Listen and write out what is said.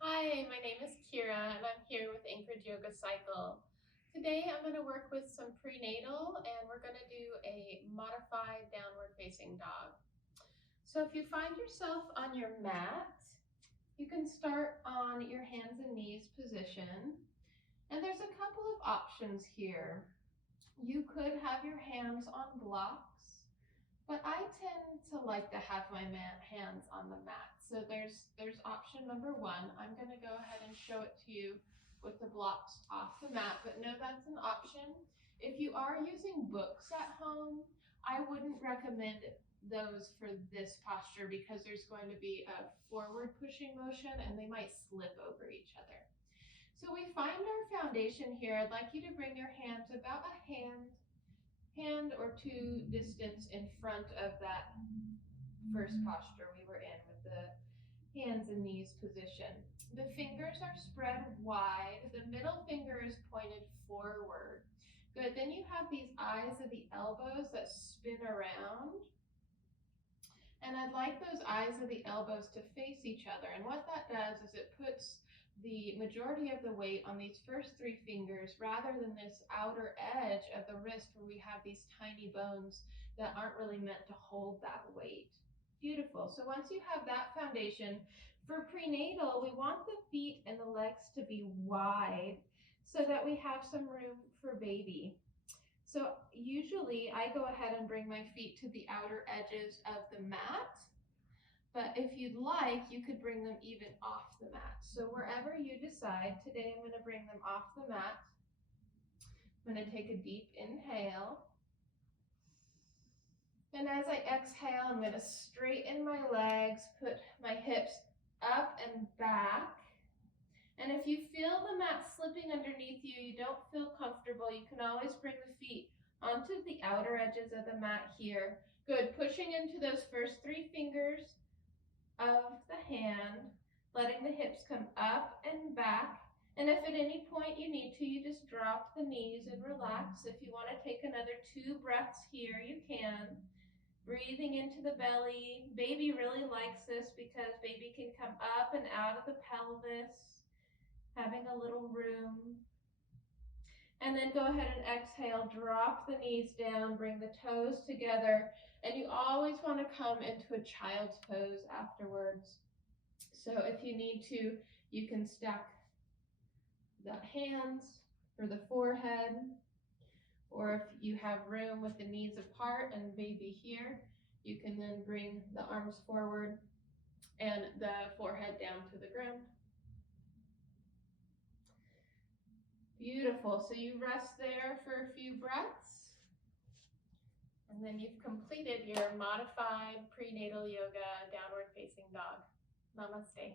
Hi, my name is Kira and I'm here with Anchorage Yoga Cycle. Today I'm going to work with some prenatal and we're going to do a modified downward facing dog. So if you find yourself on your mat, you can start on your hands and knees position. And there's a couple of options here. You could have your hands on blocks, but I tend to like to have my hands on the mat. So there's option number one. I'm going to go ahead and show it to you with the blocks off the mat, but no, that's an option. If you are using books at home, I wouldn't recommend those for this posture because there's going to be a forward pushing motion and they might slip over each other. So we find our foundation here. I'd like you to bring your hands about a hand or two distance in front of that first posture we were in with the hands and knees position. The fingers are spread wide. The middle finger is pointed forward. Good. Then you have these eyes of the elbows that spin around. And I'd like those eyes of the elbows to face each other. And what that does is it puts the majority of the weight on these first three fingers rather than this outer edge of the wrist where we have these tiny bones that aren't really meant to hold that weight. Beautiful. So once you have that foundation, for prenatal, we want the feet and the legs to be wide so that we have some room for baby. So usually I go ahead and bring my feet to the outer edges of the mat, but if you'd like, you could bring them even off the mat. So wherever you decide, today I'm going to bring them off the mat. I'm going to take a deep inhale. And as I exhale, I'm going to straighten my legs, put my hips up and back. And if you feel the mat slipping underneath you, you don't feel comfortable, you can always bring the feet onto the outer edges of the mat here. Good, pushing into those first three fingers of the hand, letting the hips come up and back. And if at any point you need to, you just drop the knees and relax. If you want to take another 2 breaths here, you can. Breathing into the belly. Baby really likes this because baby can come up and out of the pelvis, having a little room. And then go ahead and exhale, drop the knees down, bring the toes together, and you always want to come into a child's pose afterwards. So if you need to, you can stack the hands for the forehead, or if you have room with the knees apart and baby here, you can then bring the arms forward and the forehead down to the ground. Beautiful. So you rest there for a few breaths, and then you've completed your modified prenatal yoga downward facing dog. Namaste.